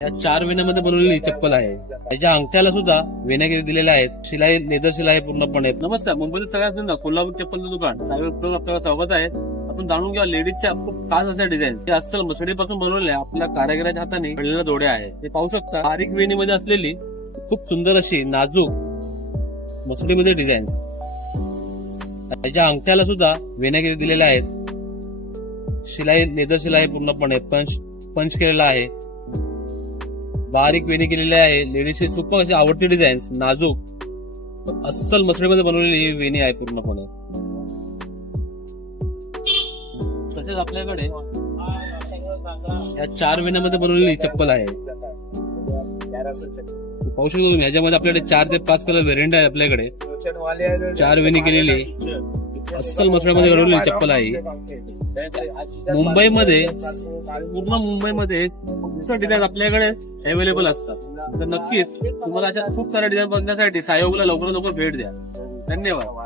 या 4 वेण्यामध्ये बनवलेली चप्पल आहे. त्याच्या अंगठ्याला सुद्धा वेण्या दिलेल्या आहेत. शिलाई लेदर शिलाई पूर्णपणे. नमस्कार, मुंबईतील सगळ्यात कोल्हापूर चप्पलचं दुकान साहेब आपल्याला स्वागत आहे. आपण जाणून घ्या लेडीजच्या खूप खास अशा डिझाईन ते अस्सल मसडीपासून बनवलेल्या आपल्या कारागिराच्या हाताने घडलेल्या जोड्या आहेत. ते पाहू शकता बारीक वेणीमध्ये असलेली खूप सुंदर अशी नाजूक मसडीमध्ये डिझाईन. त्याच्या अंगठ्याला सुद्धा वेण्या दिलेल्या आहेत. शिलाई लेदर शिलाई पूर्णपणे पंच केलेला आहे. बारीक वेणी केलेली आहे. लेडीजची सुपर अशी आवडती डिझाईन नाजूक अस्सल मसडीमध्ये बनवलेली ही वेणी आहे पूर्णपणे. तसेच आपल्याकडे या 4 वेण्यामध्ये बनवलेली चप्पल आहे. पाहू शकतो तुम्ही याच्यामध्ये आपल्याकडे 4 ते 5 कलर व्हेरियंट आहे. आपल्याकडे 4 वेणी केलेली अस्सल मसडीमध्ये घडवलेली चप्पल आहे. मुंबईमध्ये पूर्ण मुंबईमध्ये डिझाईन आपल्याकडे अवेलेबल असतात. तर नक्कीच तुम्हाला अशा खूप साऱ्या डिझाईन बघण्यासाठी सायोगला लवकरात लवकर भेट द्या. धन्यवाद.